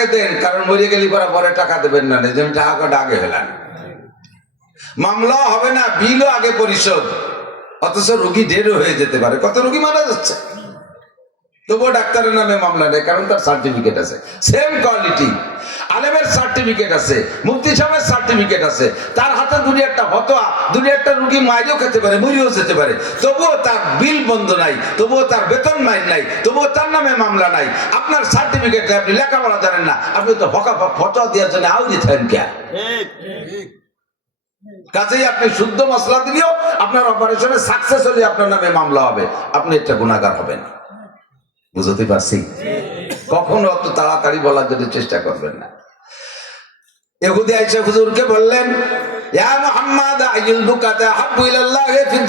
আগে দেন, কারণ মরে গেলি পরে পরে টাকা দেবেন না। জন্য টাকা আগে হলেন মামলা হবে না, বিলও আগে পরিশোধ। অথচ রুগী ঢেরও হয়ে যেতে পারে। কত রুগী মারা যাচ্ছে? তবুও ডাক্তারের নামে মামলা নেই, কারণ তার সার্টিফিকেট আছে। সেম কোয়ালিটি আলেমের সার্টিফিকেট আছে মুফতি সাহেবের সার্টিফিকেট আছে। তার হাতে দুনিয়ারটা ফতোয়া দুনিয়ারটা রুগী মাইরেও খেতে পারে মরিও যেতে পারে। তবুও তার বিল বন্ধ নাই তবুও তার বেতন মাইন নাই তবুও তার নামে মামলা নাই। আপনার সার্টিফিকেট আপনি লেখাপড়া জানেন না আপনি তো ফকা ফটো দেওয়ার জন্য আউ দিতেন কে? কাজেই আপনি শুদ্ধ মশলা দিলেও আপনার অপারেশনে সাকসেস হলে আপনার নামে মামলা হবে। আপনি একটা গুণাগার হবেন। বুঝতে পারছি? কখনো অত তাড়াতাড়ি বলার জন্য চেষ্টা করবেন না। আইসা বললেন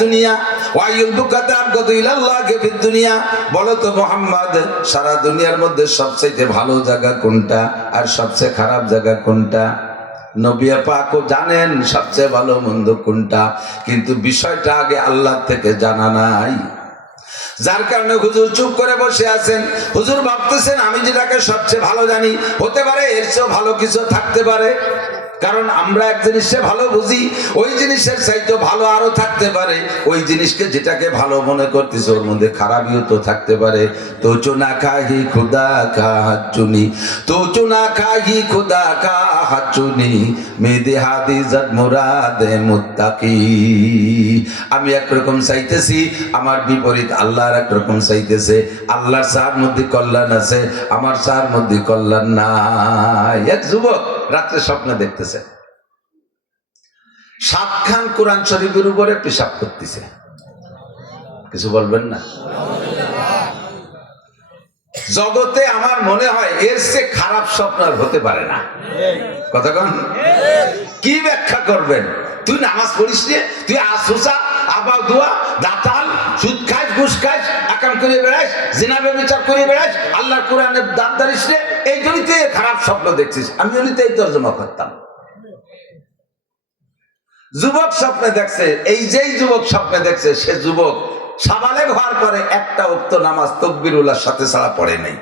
দুনিয়া দুনিয়া। বলো তো সারা দুনিয়ার মধ্যে সবচেয়ে ভালো জায়গা কোনটা আর সবচেয়ে খারাপ জায়গা কোনটা? নবিয়া পাকও জানেন সবচেয়ে ভালো মন্দ কোনটা, কিন্তু বিষয়টা আগে আল্লাহ থেকে জানা নাই। যার কারণে হুজুর চুপ করে বসে আছেন। হুজুর ভাবতেছেন, আমি যেটাকে সবচেয়ে ভালো জানি, হতে পারে এর চেয়েও ভালো কিছু থাকতে পারে। কারণ আমরা এক জিনিসে ভালো বুঝি, ওই জিনিসের চাইতে ভালো আরও থাকতে পারে। ওই জিনিসকে যেটাকে ভালো মনে করতেছে, ওর মধ্যে খারাপইও তো থাকতে পারে। তো চুনা খাহি খুদা কা হাচুনি তো চুনা খাহি খুদা কা হাচুনি মেদে হাদি জাত মুরাদে মুত্তাকি। আমি একরকম চাইতেছি, আমার বিপরীত আল্লাহর একরকম চাইতেছে। আল্লাহর চার মধ্যে কল্যাণ আছে, আমার চার মধ্যে কল্যাণ নাই। এক যুবক রাত্রে স্বপ্ন দেখতেছে। সাত খান কোরআন শরীফের উপরে পেশাব করতেছে। কিছু বলবেন না? জগতে আমার মনে হয় এর চেয়ে খারাপ স্বপ্ন হতে পারে না। কতক্ষণ কি ব্যাখ্যা করবেন? তুই নামাজ পড়িস তুই আসুসা আবা দুয়া দাতাল, সুদ খাস, ঘুষ খাস করে বেড়াস, জিনাবে বিচার করে বেড়াস, আল্লাহর কোরআনের দান দারিস রে, এই জন্যই খারাপ স্বপ্ন দেখছিস। আমি জন্যই তো এই তর্জমা করতাম। যুবক স্বপ্নে দেখছে, এই যেই যুবক স্বপ্নে দেখছে, সে যুবক সাবালেগ হওয়ার পরে একটা উক্ত নামাজ তকবিরুল্লাহর সাথে ছাড়া পড়ে নাই।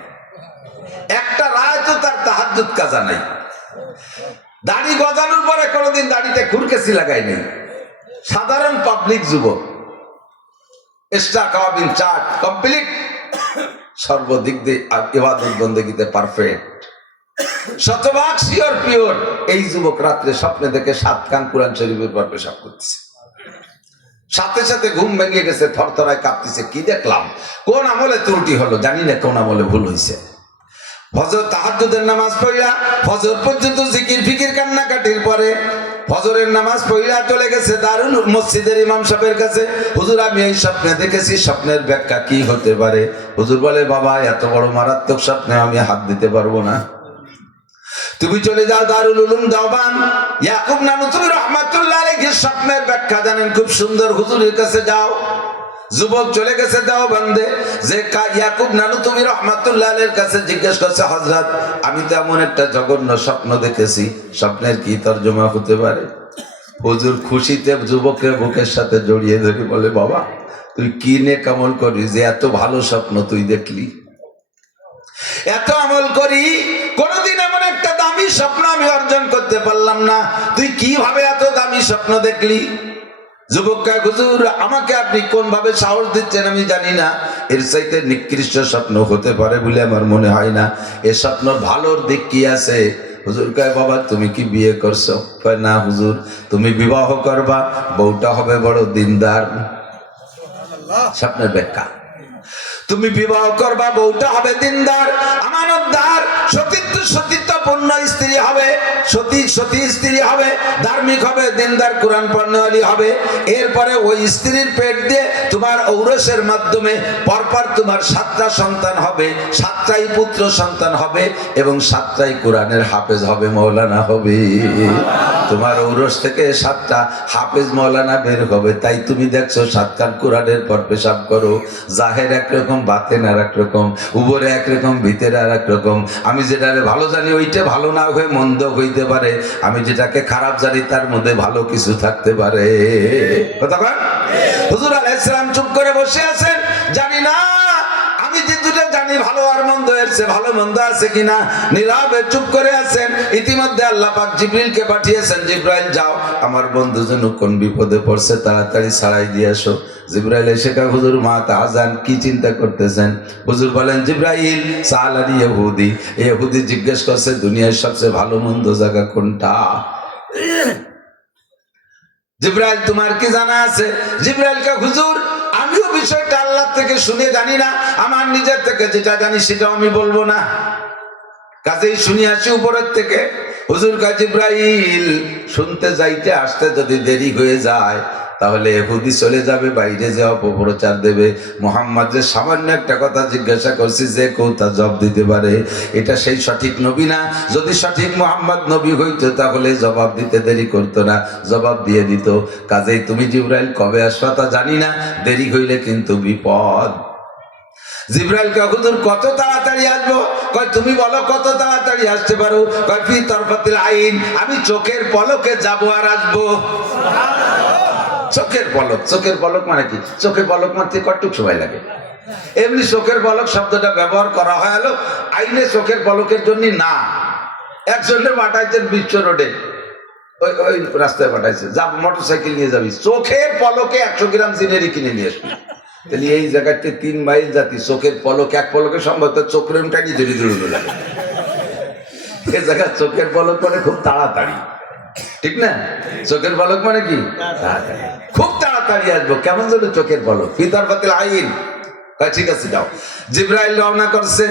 একটা রায় তো তার তাহাজ্জুদ কাজা নাই। দাড়ি গজানোর পরে কোনোদিন দাড়িতে খুরকেসি লাগাই নেই সাধারণ পাবলিক যুবক। সর্বদিক দিয়ে পারফেক্ট শতভাগ শিওর পিওর এই যুবক রাত্রে স্বপ্নে দেখে সাত কান কোরআন শরীফের পর পেশাব করতেছে। সাথে সাথে ঘুম ভেঙে গেছে, থরথরায় কাঁপতেছে, কি দেখলাম? কোন আমলে ত্রুটি হলো? জানি না কোন আমলে ভুল হয়েছে ফজর তাহাজ্জুদের নামাজ পড়িয়া, ফজর পর্যন্ত জিকির ফিকির কান্নাকাটির পরে ফজরের নামাজ পড়িয়া চলে গেছে দারুল মসজিদের ইমাম সাহেবের কাছে। হুজুর, আমি এই স্বপ্নে দেখেছি, স্বপ্নের ব্যাখ্যা কি হতে পারে? হুজুর বলে, বাবা, এত বড় মারাত্মক স্বপ্নে আমি হাত দিতে পারব না। তুমি চলে যাও দারুল উলুম দাওবান। ইয়াকুব নানু তুমি রহমাতুল্লাহ আলাইহির স্বপ্নের ব্যাখ্যা জানেন, খুব সুন্দর। হুজুরের কাছে যাও। যুবক চলে গেছে দাও বান্দে যে ইয়াকুব নানু তুমি রহমাতুল্লাহ আলাইহির কাছে জিজ্ঞেস করছে, হযরত, আমি তো এমন একটা জঘন্য স্বপ্ন দেখেছি। স্বপ্নের কি তর্জমা হতে পারে? হুজুর খুশিতে যুবকের বুকের সাথে জড়িয়ে ধরে বলে, বাবা, তুই কি নে কামল করিস? যে এত ভালো স্বপ্ন তুই দেখলি। এত আমল করি, কোনদিন এমন একটা দামি স্বপ্ন আমি অর্জন করতে পারলাম না। তুই কীভাবে এত দামি স্বপ্ন দেখলি? যুবক কয়, হুজুর আমাকে আপনি কোন ভাবে সাহস দিচ্ছেন আমি জানি না। এর চাইতে নিকৃষ্ট স্বপ্ন হতে পারে বলে আমার মনে হয় না। এ স্বপ্ন ভালোর দিক কি আছে? হুজুর কয় বাবা তুমি কি বিয়ে করছ? কয় না হুজুর তুমি বিবাহ করবা বউটা হবে বড় দিনদার। স্বপ্নের ব্যাখ্যা। তুমি বিবাহ করবা বউটা হবে দিনদার আমানতদার সতীত্ব সতীত্বপূর্ণ স্ত্রী হবে, সতী সতী স্ত্রী হবে, ধার্মিক হবে, দিনদার কোরআন পণ্যওয়ালী হবে। এরপরে ওই স্ত্রীর পেট দিয়ে তোমার ঔরসের মাধ্যমে পরপর তোমার সাতটা সন্তান হবে, সাতটাই পুত্র সন্তান হবে এবং সাতটাই কোরআনের হাফেজ হবে মৌলানা হবে তোমার ঔরস থেকে সাতটা হাফেজ মৌলানা বের হবে। তাই তুমি দেখছ সাতকান কোরআনের পর পেশাব করো। জাহের একরকম, বাতেন আর একরকম উপরে একরকম, ভিতরে আর একরকম আমি যেটা ভালো জানি ওইটা ভালো না হয়ে মন্দ হইতে পারে, আমি যেটাকে খারাপ জানি তার মধ্যে ভালো কিছু থাকতে পারে। কথা হুজুর আলাইহিস সালাম চুপ করে বসে আছেন? জানি না। জানি ভালো আর মন্দ এসছে ভালো মন্দ আছে কিনা? নীরবে চুপ করে আছেন। ইতিমধ্যে আল্লাহ পাক জিব্রিলকে পাঠিয়েছেন জিব্রাইল যাও। আমার বন্ধু যেন কোন বিপদে পড়ছে তাড়াতাড়ি ছাড়াই দিয়ে আসো। জিব্রাইল এসে কয়, হুজুর মা তাহাজান কি চিন্তা করতেছেন? হুজুর বলেন জিব্রাইল সালানি ইহুদি। ইহুদি জিজ্ঞেস করছে দুনিয়ার সবচেয়ে ভালো মন্দ জায়গা কোনটা? জিব্রাইল তোমার কি জানা আছে? জিব্রাইল কা হুজুর আমিও বিষয়টা আল্লাহ থেকে শুনে জানি না, আমার নিজের থেকে যেটা জানি সেটাও আমি বলব না। কাজেই শুনি আসি উপরের থেকে। হুজুর কাজ ইব্রাহিল শুনতে যাইতে আসতে যদি দেরি হয়ে যায় তাহলে এহুদি চলে যাবে, বাইরে যে অপপ্রচার দেবে। মোহাম্মদ যে সামান্য একটা কথা জিজ্ঞাসা করছি, যে কেউ তা জব দিতে পারে। এটা সেই সঠিক নবী না। যদি সঠিক মোহাম্মদ নবী হইতো, তাহলে জবাব দিতে দেরি করতো না। জবাব দিয়ে দিত, কাজেই তুমি জিব্রাইল কবে আসবা তা জানি না। দেরি হইলে কিন্তু বিপদ। জিব্রাইল হুজুর, কত তাড়াতাড়ি আসব? কয়, তুমি বলো, কত তাড়াতাড়ি আসতে পারো? কয়, ফি তরফাতিল আইন, আমি চোখের পলকে যাব আর আসব। চোখের পলক চোখের পলক মানে কি? চোখের পলক মারতে কটুক সময় লাগে। এমনি চোখের পলক শব্দটা ব্যবহার করা হয় হলো আইনে চোখের পলকের জন্য না। একজনের পাঠাইছেন বিশ্ব রোডে। ওই ওই রাস্তায় পাঠাইছে। যা মোটর সাইকেল নিয়ে যাবি। চোখের পলকে একশো গ্রাম সিনারি কিনে নিয়ে আসবি। তাহলে এই জায়গাতে তিন মাইল জাতি, চোখের পলক এক পলকে সম্ভবত চোখরেমটা নিয়ে ধরে ধরে এ জায়গা চোখের পলক মানে খুব তাড়াতাড়ি। ঠিক না? চোখের পলক মানে কি? খুব তাড়াতাড়ি আসব। কেমন যেন চোখের পলক। ফিতার পাতিল আইন। ঠিক আছে যাও। জিব্রাইল রওনা করছে।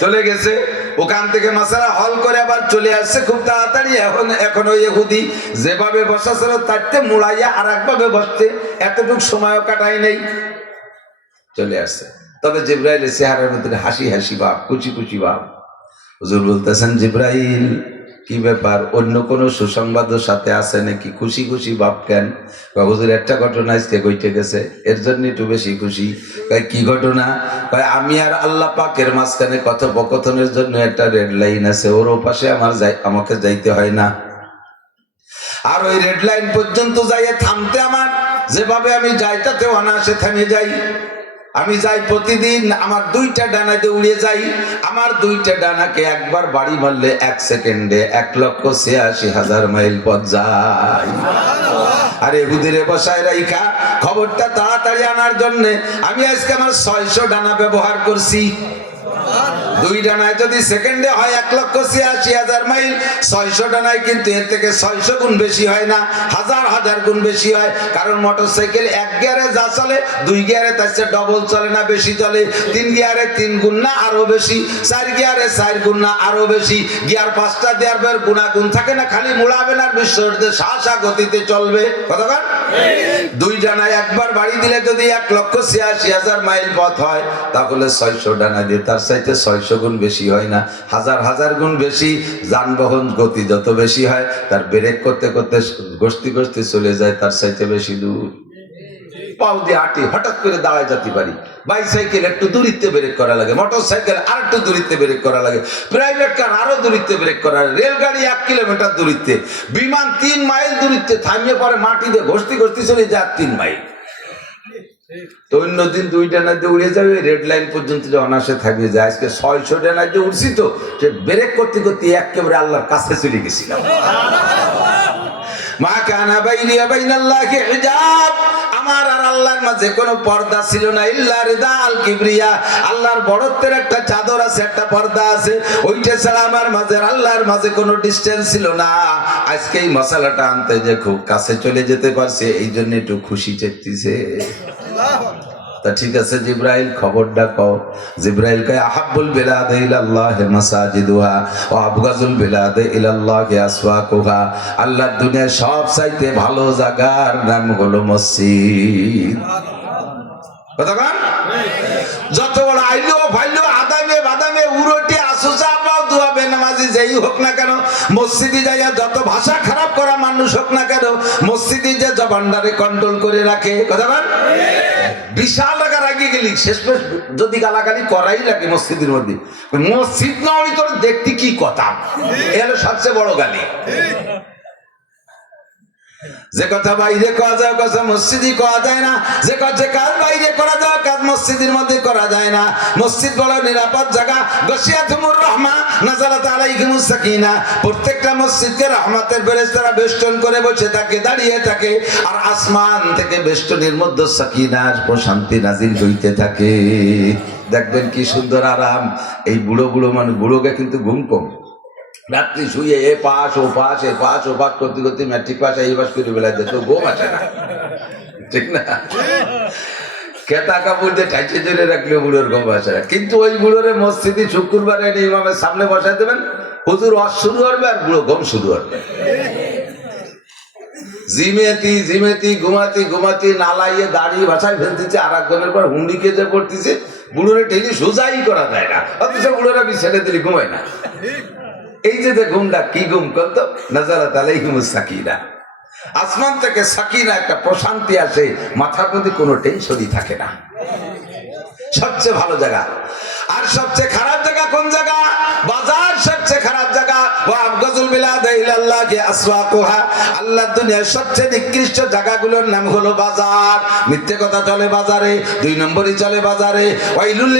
চলে গেছে। ওখান থেকে মাসালা হল করে আবার চলে আসছে। খুব তাড়াতাড়ি। এখন এখন ওই এহুদি যেভাবে বসা ছিল তারতে মুড়াইয়া আর একভাবে বসতে এতটুকু সময়ও কাটাই নেই। চলে আসছে। তবে জিব্রাইলের চেহারার মধ্যে হাসি হাসি ভাব কুচি কুচি ভাব। হুজুর বলতেছেন জিব্রাইল কি ব্যাপার? অন্য কোন সুসংবাদের সাথে আছে নাকি? খুশি খুশি ভাব কেন? হুজুর, একটা ঘটনা আজকে ঘটে গেছে। এর জন্য একটু বেশি খুশি। কি ঘটনা? আমি আর আল্লাহ পাকের মাঝখানে কথোপকথনের জন্য একটা রেড লাইন আছে। ওর ওপাশে আমার যাই, আমাকে যাইতে হয় না। আর ওই রেড লাইন পর্যন্ত যাইয়ে থামতে আমার, যেভাবে আমি যাই, তাতে অনায়াসে থেমে যাই। আমি যাই প্রতিদিন, আমার দুইটা ডানাতে উড়ে যাই। আমার দুইটা ডানাকে একবার বাড়ি মারলে এক সেকেন্ডে এক লক্ষ ছিয়াশি হাজার মাইল পথ যায়। আরে হুদিরে বসায় রাইখা, খবরটা তাড়াতাড়ি আনার জন্য। আমি আজকে আমার ছয়শো ডানা ব্যবহার করছি। দুই ডানায় যদি সেকেন্ডে হয়, এক লক্ষ ছিয়াশি হাজার মাইল, ছয়শো ডানায় কিন্তু এর থেকে ছয়শো গুণ বেশি হয় না, হাজার হাজার গুণ বেশি হয়। কারণ মোটর সাইকেল এক গিয়ারে যা চলে, দুই গিয়ারে তার চেয়ে ডবল চলে না, বেশি চলে। তিন গিয়ারে তিন গুণ না, আরও বেশি। চার গিয়ারে চার গুণ না, আরও বেশি। গিয়ার পাঁচটা দেওয়ার পর গুণাগুণ থাকে না, খালি মুড়াবে না বিশ্বতে শাসা গতিতে চলবে। কতক্ষণ দুই ডানায় একবার বাড়ি দিলে যদি এক লক্ষ ছিয়াশি হাজার মাইল পথ হয়, তাহলে ছয়শো ডানা দিয়ে তার চাইতে ছয়শো গুণ বেশি হয় না। হাজার হাজার গুণ বেশি যানবাহন গতি যত বেশি হয়, তার ব্রেক করতে করতে গোষ্ঠী গোষ্ঠী চলে যায়, তার চাইতে বেশি দূর। পাও দিয়ে হাঁটি, হঠাৎ করে দাঁড়ায় যেতে পারি। বাইসাইকেল একটু দূরিত্বে ব্রেক করা লাগে মোটর সাইকেল আর একটু দূরিত্বে ব্রেক করা লাগে। প্রাইভেট কার আরও দূরিত্বে ব্রেক করা লাগে। রেলগাড়ি এক কিলোমিটার দূরিত্বে। বিমান তিন মাইল দূরিত্বে থামিয়ে পরে মাটিতে ঘষতে ঘষতে চলে যায় তিন মাইল তো অন্য দিন দুই ডানাতে উড়ে যাবে রেড লাইন পর্যন্ত যে অনাসে থাকবে। যায় আজকে ছয়শো ডানাতে উঠছি তো, সে ব্রেক করতে করতে একেবারে আল্লাহর কাছে চলে গেছিলাম। মা কানা বাইনি হিজাব। আমার আর আল্লাহর মাঝে কোনো পর্দা ছিল না, ইল্লা কিবরিয়া। আল্লাহর বড়ত্বের একটা চাদর আছে, একটা পর্দা আছে। ওইটা ছাড়া আমার মাঝে আল্লাহর মাঝে কোনো ডিস্টেন্স ছিল না। আজকে এই মশালাটা আনতে যে খুব কাছে চলে যেতে পারছে এই জন্য একটু খুশি চেকতিছে তা ঠিক আছে জিব্রাইল, খবরটা কও। জিব্রাইল বিলাদে ইলাল্লাহি মাসাজিদুহা আবগাজুল বিলাদে ইলাল্লাহি আসওয়াকুহা আল্লাহর দুনিয়ার সব চাইতে ভালো জায়গার নাম হলো মসজিদ। কতক্ষণ যত বড় আইলো ফাইলো আদামে বাদামে উরোটে আসুসা পাও দুয়াবে নামাজি যেই হোক না কেন, মসজিদে যাইয়া যত ভাষা খারাপ করা মানুষ হোক না কেন, মসজিদে যে জবানদারে কন্ট্রোল করে রাখে। কথা বল বিশাল টাকা রাগিয়ে গেলি শেষ যদি গালাগালি করাই লাগে মসজিদের মধ্যে। মসজিদ না হলে তোর দেখতে কি কথা? এ হলো সবচেয়ে বড় গালি। যে কথা বাইরে করা যায় কথা মসজিদই করা যায় না। যে যে কাজ বাইরে করা যায় কাজ মসজিদের মধ্যে করা যায় না। মসজিদ বড় নিরাপদ জায়গা। গসিয়াতুমুর রহমা নাজারাত আলাইহিমুস সাকিনা। প্রত্যেকটা মসজিদকে রহমতের ফেরেশতারা বেষ্টন করে বসে থাকে, দাঁড়িয়ে থাকে। আর আসমান থেকে বেষ্টনের মধ্যে সাকিনার প্রশান্তি নাজিল হইতে থাকে। দেখবেন কি সুন্দর আরাম। এই বুড়ো বুড়ো মানে বুড়োকে কিন্তু ঘুম কম। রাত্রি শুয়ে এ পাস ও পাস এ পাস ও পাস করতে করতে ম্যাট্রিক পাস এই পাস করে বেলা তো ঘুম আসে না। ঠিক না? কেতা কাপড় দিয়ে টাইচে জড়ে রাখলে বুড়োর ঘুম আসে না। কিন্তু ওই বুড়োরে মসজিদে শুক্রবারে এনে ইমামের সামনে বসাই দেবেন, হুজুর ওয়াজ শুরু হবে আর বুড়ো গম শুরু হবে জিমেতি জিমেতি, ঘুমাতি ঘুমাতি, নালাইয়ে দাঁড়িয়ে ভাষায় ফেলতেছে আর একজনের পর হুন্ডি কেজে পড়তেছে। বুড়োরে ঠেলি সোজাই করা যায় না। অথচ বুড়োরা বিছানে দিলে ঘুমায় না। এই যে ঘুমটা কি ঘুম করতো? নাজারাত আলাইহিমুস সাকিরা। আসমান থেকে সাকিনা একটা প্রশান্তি আসে, মাথার মধ্যে কোনো টেনশনই থাকে না। সবচেয়ে ভালো জায়গা। আর সবচেয়ে খারাপ জায়গা কোন জায়গা? বাজার। সবচেয়ে খারাপ জায়গা। আল্লাহ দুনিয়ার সবচেয়ে নিকৃষ্ট জায়গাগুলোর নাম হলো বাজার। মিথ্যে কথা চলে বাজারে, দুই নম্বরই চলে বাজারে। ওয়াইলুল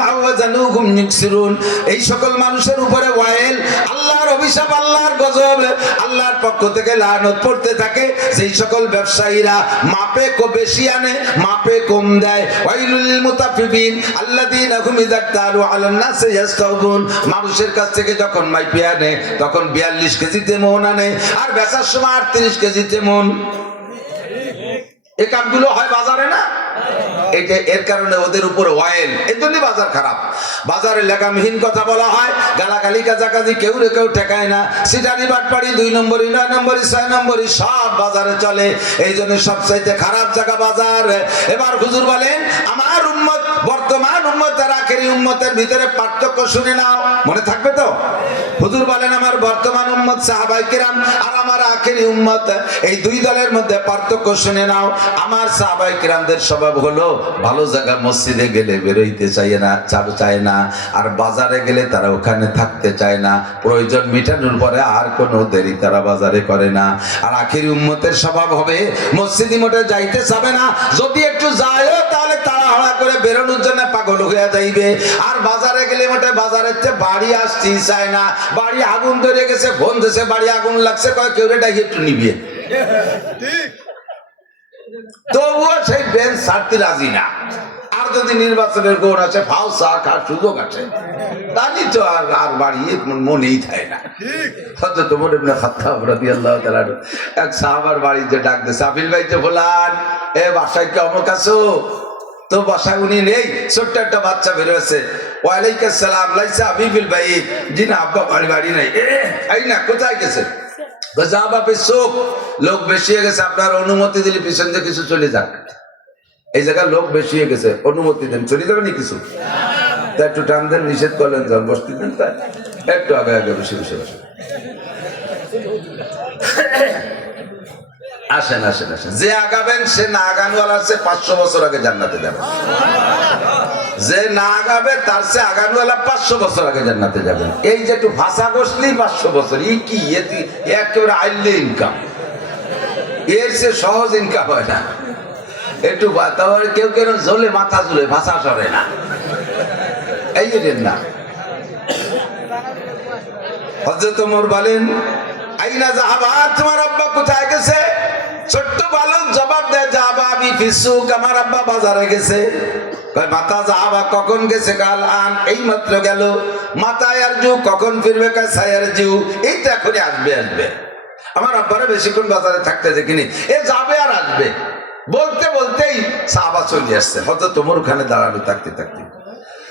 আও ওয়াজানুহুম ইউকসিরুন। এই সকল মানুষের উপরে ওয়াইল, আল্লাহর অভিশাপ, আল্লাহর গজব, আল্লাহর পক্ষ থেকে লানত পড়তে থাকে। সেই সকল ব্যবসায়ীরা মাপে বেশি আনে, মাপে কম দেয়। ওয়াইলুল মানুষের কাছ থেকে যখন মাইপিয়া নেয় তখন 42 কেজিতে মন আনে, আর বেচার সময় 38 কেজিতে মন। এই হয় বাজারে না? এটা এর কারণে ওদের এর বাজার খারাপ। বাজারে কথা বলা হয়, গালাগালি, কাজাকাজি, কেউ রে কেউ ঠেকায় না। সিটারি, বাটপাড়ি, দুই নম্বরই, নয় নম্বরই, ছয় নম্বরই, সব বাজারে চলে। এই জন্য সবচাইতে খারাপ জায়গা বাজার। এবার হুজুর বলেন, আমার উম্মত বর্তমান উম্মতের আখেরি উম্মতের ভিতরে পার্থক্য শুনে নাও। মনে থাকবে তো? হুজুর বলেন, আমার বর্তমান উম্মত সাহাবাই কিরাম আর আমার আখেরি উম্মত। এই দুই দলের মধ্যে পার্থক্য শুনে নাও। আমার সাহাবাই কিরামদের স্বভাব হলো, ভালো জায়গা মসজিদে গেলে বেরোইতে চায় না চাপ চায় না, আর বাজারে গেলে তারা ওখানে থাকতে চায় না। প্রয়োজন মিটানোর পরে আর কোনো দেরি তারা বাজারে করে না। আর আখেরি উম্মতের স্বভাব হবে, মসজিদি মোটে যাইতে চাবে না। যদি একটু যায়ও, তাহলে তাড়াহড়া করে বেরোনোর জন্য হয়ে যাইবে আর বাজারে গেলে মোটে বাজারের চেয়ে বাড়ি আসতে চায় না। বাড়ি আগুন ধরে গেছে, ফোন দিয়েছে বাড়ি আগুন লাগছে, কয় কেউ ডাকি একটু নিবিয়ে তবুও সেই বেঞ্চ ছাড়তে রাজি না। আর যদি নির্বাচনের গৌর আছে ফাও চা খাওয়ার সুযোগ আছে। তাহলে তো আর আর বাড়িয়ে মনেই থাকে না। হয়তো তোমার এমনি খাত্তা প্রতি আল্লাহ তালা এক সাহাবার বাড়িতে ডাক দিছে আপিল ভাই তো বলান এ বাসায় কি অমুক আছো তো বাসায় উনি নেই, ছোট্ট একটা বাচ্চা বেরোয়েছে ওয়ালাইকুম সালাম, লাইসা আবিবিল ভাই জি না আব্বা বাড়ি বাড়ি নাই। এই না, কোথায় গেছে? যা বাপের চোখ লোক বেশি হয়ে গেছে, আপনার অনুমতি দিলে পিছন দিয়ে কিছু চলে যাক। এই জায়গায় লোক বেশি হয়ে গেছে, অনুমতি দেন, চলে যাবে নি কিছু? তা একটু টান দেন, নিষেধ করলেন যখন বসতে দেন তাই একটু আগে আগে বসে বসে বসে। আসেন আসেন আসেন। যে আগাবেন, সে না আগানওয়ালা, সে পাঁচশো বছর আগে জান্নাতে যাবে। যে না আগাবে, তার সে আগানওয়ালা পাঁচশো বছর আগে জান্নাতে যাবেন এই যে একটু ভাষা বসলেই পাঁচশো বছর এই কি? একেবারে আইলে ইনকাম এর সে সহজ ইনকাম হয় না। একটু তারপরে কেউ কেউ জ্বলে মাথা ঝুলে ভাষা সরে না। এই না। হজরত মোর বলেন আইনা তোমার আব্বা কোথায় গেছে? ছোট্ট বালক জবাব দেয় আমি ফিসুক, আমার আব্বা বাজারে গেছে। মাতা এই মাত্র আর জু কখন ফিরবে? কয় সায়ার জু এই তো এখনই আসবে আসবে। আমার আব্বারা বেশিক্ষণ বাজারে থাকতে দেখিনি। এ যাবে আর আসবে। বলতে, বলতেই সাহাবা চলে আসছে। হয়তো তোমার ওখানে দাঁড়ানো থাকতে থাকতে।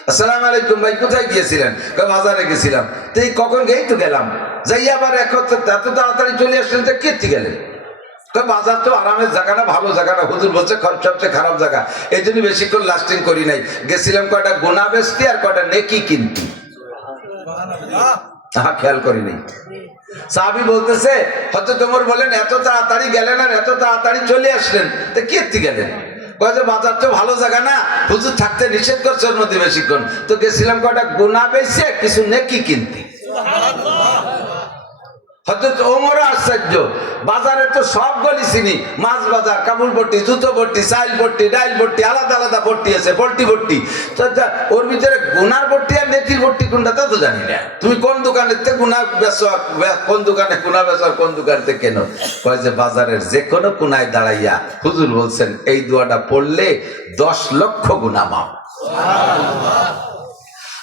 আসসালাম আলাইকুম ভাই কোথায় গিয়েছিলেন? বাজারে গেছিলাম। তো এই কখন গেই তো গেলাম। যাই আবার এখন তো এত তাড়াতাড়ি চলে আসলেন তো কেটে গেলেন? কয়, বাজার তো আরামের জায়গাটা ভালো জায়গাটা হুজুর বলছে সবচেয়ে খারাপ জায়গা। এই জন্য বেশিক্ষণ লাস্টিং করি নাই। গেছিলাম কয়টা গোনা বেচতে আর কয়টা নেকি কিনতে। তাহা খেয়াল করি নাই। সাহাবি বলতেছে হয়তো তোমার বলেন এত তাড়াতাড়ি গেলেন আর এত তাড়াতাড়ি চলে আসলেন তো কি গেলেন? কয় যে বাজার তো ভালো জায়গা না, হুজুর থাকতে নিষেধ করছে অন্য দিবে বেশিক্ষণ। তো গেছিলাম কটা গোনা বেশি কিছু নেকি কিনতে। হজরত ওমর আশ্চর্য। বাজারে তো সব গলি চিনি। মাছ বাজার, কাপড় ভর্তি, জুতো ভর্তি, চাইল ভর্তি, ডাইল ভর্তি, আলাদা আলাদা ভর্তি আছে ভর্তি। তো ওর ভিতরে গুনার ভর্তি আর নেকির ভর্তি কোনটা তা তো জানি না। তুমি কোন দোকানের থেকে গুনা বেচো কোন দোকানে গুনা বেচো কোন দোকান কেন? কয় যে, বাজারের যে কোনো কোনায় দাঁড়াইয়া হুজুর বলছেন, এই দোয়াটা পড়লে দশ লক্ষ গুনা মাপ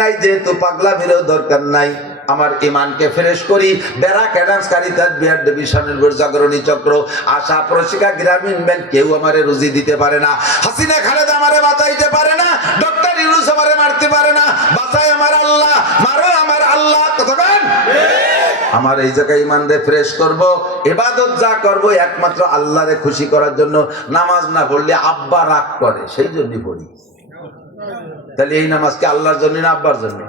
নাই, যেহেতু দরকার নাই। আমার ইমানকে ফ্রেশ করি, বেড়া বিহার ডিভিশনের জাগরণী চক্র, আশা প্রশিকা গ্রামীণ ব্যাংক, কেউ আমারে রুজি দিতে পারে না। হাসিনা, খালেদা আমারে বাঁচাইতে পারে না, ডক্টর ইউনুস আমারে মারতে পারে না। আমার আল্লাহ, মারো আমার আল্লাহ কতক্ষণ আমার এই জায়গায় ফ্রেশ এবাদত যা করব, একমাত্র আল্লাহরে খুশি করার জন্য নামাজ না পড়লে আব্বা রাগ করে, সেই জন্যই পড়ি। তাহলে এই নামাজকে আল্লাহর জন্য না আব্বার জন্য?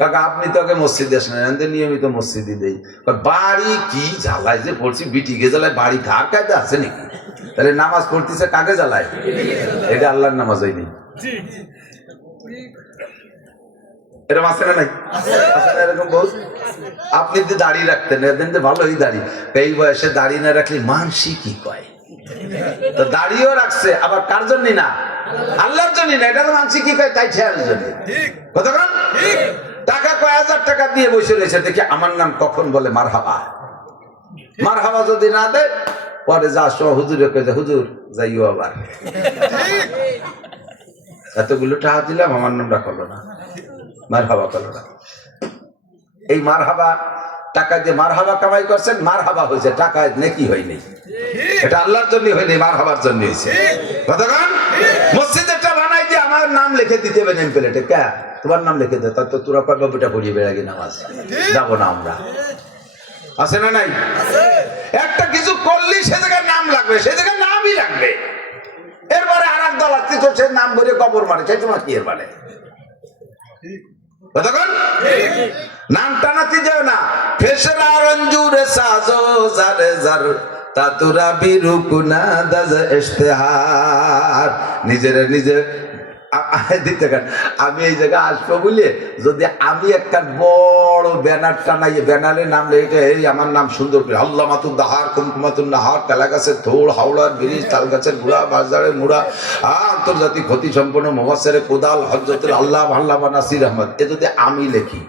কাকা, আপনি তো আগে মসজিদে আসেন নিয়মিত মসজিদে দেই। বাড়ি কি জ্বালায় যে পড়ছি বিটিকে জ্বালায়, বাড়ি ধার কায়দা আছে নাকি? তাহলে নামাজ পড়তেছে কাকে জ্বালায়? এটা আল্লাহর নামাজ হয়নি। এরকম আছে না নাই? এরকম বহুত আপনি তো দাড়ি রাখতেন এদিন তো ভালোই দাড়ি। এই বয়সে দাড়ি না রাখলে মানসি কি কয়? দাড়িও রাখছে আবার কার জন্য না? আল্লাহর জন্য না এটা তো মানসি কি কয় তাই ঠেয়ার জন্য। কতক্ষণ টাকা কয় হাজার টাকা দিয়ে বসে রয়েছে দেখি আমার নাম কখন বলে মার হাবা মার হাবা যদি না দেয় পরে যা সব হুজুরে কে হুজুর যাইও আবার। এতগুলো টাকা দিলাম আমার নামটা করল না। মার হাবা করল না। এই মার হাবা টাকা দিয়ে মার হাবা কামাই করছেন মার হাবা হয়েছে টাকায় নেকি হয়নি এটা আল্লাহর জন্য হয়নি মার হাবার জন্য হয়েছে। কতক্ষণ মসজিদেরটা বানাই দিয়ে আমার নাম লিখে দিতে হবে নেম প্লেটে, কে? তোমার নাম লিখে দে, তো তোরা কয় বাবুটা পড়িয়ে বেড়াগি নামাজ। যাব না আমরা। আছে না নাই? একটা কিছু করলি সে জায়গায় নাম লাগবে, সে জায়গায় নামই লাগবে। এরপরে আর এক দল আসছে তো সে নাম বলে কবর মারে সেই তোমার কি এর মানে? কতক্ষণ নাম টানাতে যাও না। ফেসরা রঞ্জুরে সাজো জারে জার তাতুরা বিরুকুনা দাজ নিজের। আমি এই জায়গায় আসব বলে যদি আমি একটা বড় ব্যানার টানাই, ব্যানারে নাম লেগে এই আমার নাম সুন্দর করে আল্লাহ মাতুন দাহার, কুমকুমাতুন নাহার কালা গাছের থোড় হাওড়ার ব্রিজ তাল গাছের গুড়া, বাজারের মুড়া, আন্তর্জাতিক ক্ষতি সম্পন্ন মোহাসের কোদাল হজরতুল আল্লাহ আল্লাহ নাসির আহমদ। এ যদি আমি লেখি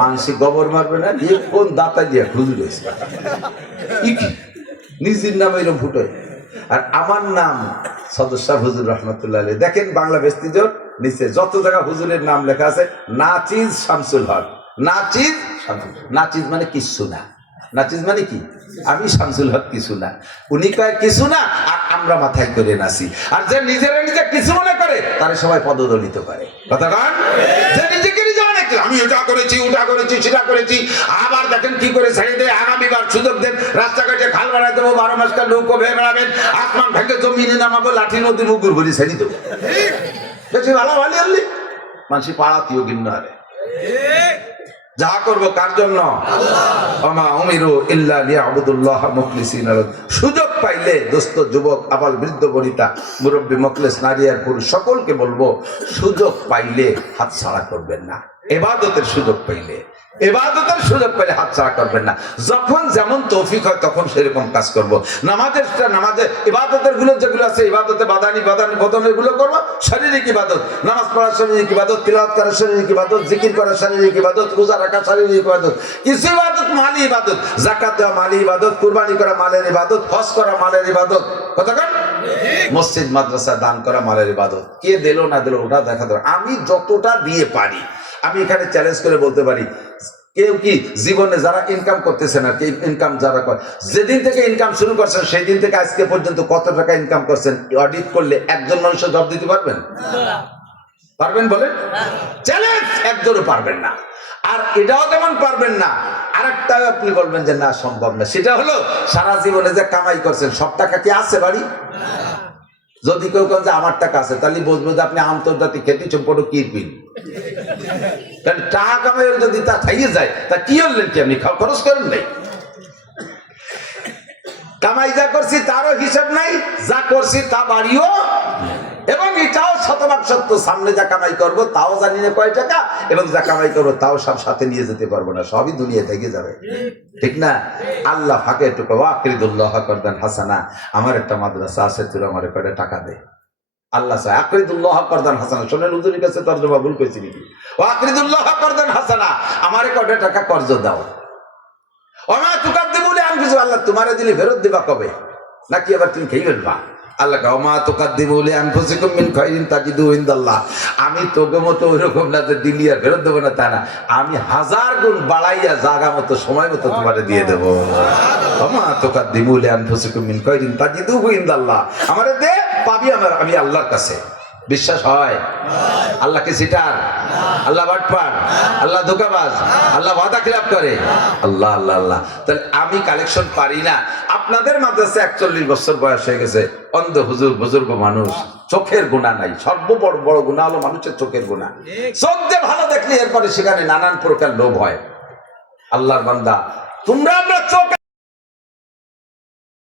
মানসিক গবর মারবে না দিয়ে কোন দাতা দিয়ে খুঁজে রয়েছে নিজের নাম এরকম ফুটোয় আর আমার নাম হুজুর রহমতুল্লাহ আলী দেখেন বাংলা নিচে যত জায়গা হুজুরের নাম লেখা আছে, নাচিজ শামসুল হক। নাচিজ নাচিজ মানে না। নাচিজ মানে কি? আমি শামসুল হক কিছু না। উনি কিছু না, আর আমরা মাথায় করে নাচি। আর যে নিজেরা নিজে কিছু মনে করে, তারা সবাই পদদলিত করে। কথা কন? যে নিজেকে নিজে অনেক আমি ওটা করেছি ওটা করেছি সেটা করেছি, আবার দেখেন কি করে ছেড়ে দেয়, আগামীবার দেন রাস্তাঘাটে খাল বানাই দেবো বারো মাসটা নৌকো ভেঙে বেড়াবেন আসমান ভেঙে জমিনে নামাবো লাঠি নদী মুগুর ভরি ছেড়ে দেবো। বেশি ভালো ভালো আনলি মানুষ পাড়াতিও গিন্ন আরে যা করব কার জন্য? আমা উমিরু ইল্লা লিয়াবুদুল্লাহ মুখলিসিন লাহু। সুযোগ পাইলে দোস্ত যুবক আবার বৃদ্ধ বনিতা মুরব্বী মখলেস নারী আর পুরুষ সকলকে বলব সুযোগ পাইলে হাত ছাড়া করবেন না। এবাদতের সুযোগ পাইলে। এবাদতের সুযোগ পেলে হাত ছাড়া করবেন না। যখন যেমন তৌফিক হয় তখন সেরকম কাজ করব। নামাজের নামাজের ইবাদতেরগুলো যেগুলো আছে, ইবাদতে বাদানি বাদানি বদনেরগুলো করব। শারীরিক ইবাদত, নামাজ পড়া শারীরিক ইবাদত, তিলাওয়াত করা শারীরিক ইবাদত, জিকির করা শারীরিক ইবাদত, রোজা রাখা শারীরিক ইবাদত। কিছু ইবাদত মালি ইবাদত। জাকাত দেওয়া মালি ইবাদত, কুরবানি করা মালের ইবাদত, হজ করা মালের ইবাদত। কতক্ষণ মসজিদ, মাদ্রাসা, দান করা মালের ইবাদত। কে দিল না দিল ওটা দেখা দরকার আমি যতটা দিয়ে পারি, আমি এখানে চ্যালেঞ্জ করে বলতে পারি কেউ কি জীবনে যারা ইনকাম করতেছেন আর কি ইনকাম যারা করে, যেদিন থেকে ইনকাম শুরু করছেন সেই দিন থেকে আজকে পর্যন্ত কত টাকা ইনকাম করছেন অডিট করলে একজন মানুষের জব দিতে পারবেন? পারবেন বলে চ্যালেঞ্জ একজনও পারবেন না। আর এটাও তেমন পারবেন না। আর আরেকটাও আপনি বলবেন যে, না, সম্ভব না। সেটা হলো, সারা জীবনে যে কামাই করছেন, সব টাকা কি আছে বাড়ি? যদি কেউ কেউ যে আমার টাকা আছে, তাহলে বুঝব যে আপনি আন্তর্জাতিক খেতে সম্পর্ক কি পিন কারণ টাকা কামাই যদি তা খাইয়ে যায়, তা কি হলেন কি আপনি? খরচ করেন নাই। কামাই যা করছি তারও হিসাব নাই, যা করছি তা বাড়িও এবং এটাও শতভাগ সত্য, সামনে যা কামাই করব তাও জানি না কয় টাকা, এবং যা কামাই করব তাও সব সাথে নিয়ে যেতে পারব না, সবই দুনিয়া থেকে যাবে। ঠিক না? আল্লাহ ফাঁকে একটু আকরিদুল্লাহ করদেন হাসানা। আমার একটা মাদ্রাসা আছে তুই আমার কয়টা টাকা দে। আল্লাহ চাই আকরিদুল্লাহ করদান হাসানা। শোনেন উজুরের কাছে তর্জমা ভুল করেছি নাকি? ও আকরিদুল্লাহ করদান হাসানা, আমারে কয়টা টাকা কর্জ দাও। অমা তুকার বলে আমি কিছু আল্লাহ তোমারে দিলে ফেরত দিবা কবে? নাকি আবার তুমি খেয়ে ফেলবা? আমি আমি তোকে মতো ওইরকম না যে দিল্লি আর ফেরত দেবো না তা না। আমি হাজার গুণ বাড়াইয়া জাগা মতো, সময় মতো তোমারে দিয়ে দেবো। মা তোকার দিব বলে আমি ফসিকুম মিন খাইরিন তাজিদু ইন্দাল্লাহ। আমারে দে, পাবি আমার, আমি আল্লাহর কাছে। বিশ্বাস হয়? আল্লাহকে সিটার আল্লাহ বাটপার আল্লাহ ধোকাবাজ? আল্লাহ ওয়াদা খিলাপ করে? আল্লাহ আল্লাহ আল্লাহ। তাহলে আমি কালেকশন পারি না। আপনাদের মাদ্রাসে একচল্লিশ বছর বয়স হয়ে গেছে। অন্ধ হুজুর, বুজুর্গ মানুষ। চোখের গুণা নাই। সর্ব বড় বড় গুণা হলো মানুষের চোখের গুণা। চোখ দিয়ে ভালো দেখলে এরপরে সেখানে নানান প্রকার লোভ হয়। আল্লাহর বান্দা, তোমরা আমরা চোখ